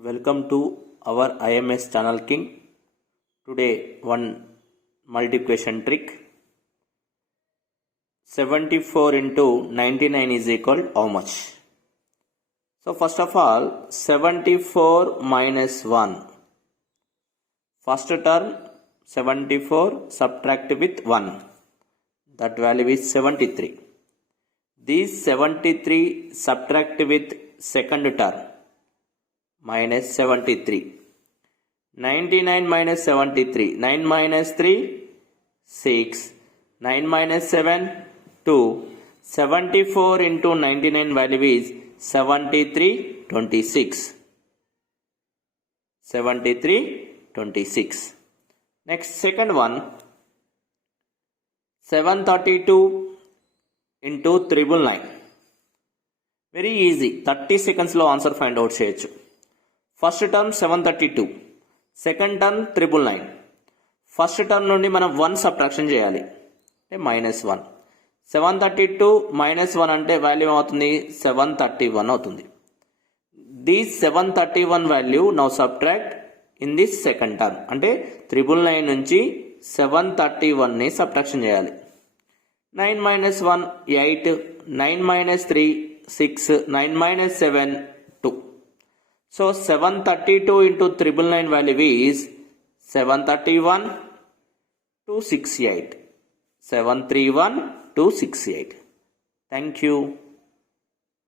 Welcome to our IMS channel King. Today one multiplication trick. 74 into 99 is equal how much? So first of all 74 minus 1. First term 74 subtract with 1. That value is 73. These 73 subtract with second term minus 73. 99 minus 73. 9 minus 3, 6. 9 minus 7, 2. 74 into 99 value is 73, 26. 73, 26. Next, second one. 732 into triple nine very easy thirty సెకండ్స్లో answer find out చేయొచ్చు first term seven thirty two second term triple nine. First term నుండి మనం one subtraction చేయాలి. అంటే minus one. Seven thirty two minus one అంటే value అవుతుంది seven thirty one అవుతుంది. The seven thirty one value now subtract in this second term. అంటే triple nine నుంచి seven thirty వన్ని సబ్ట్రాక్షన్ చేయాలి. Nine minus one eight nine minus three six nine minus seven two. So 732 into triple nine value is 731 268. 731 268. Thank you.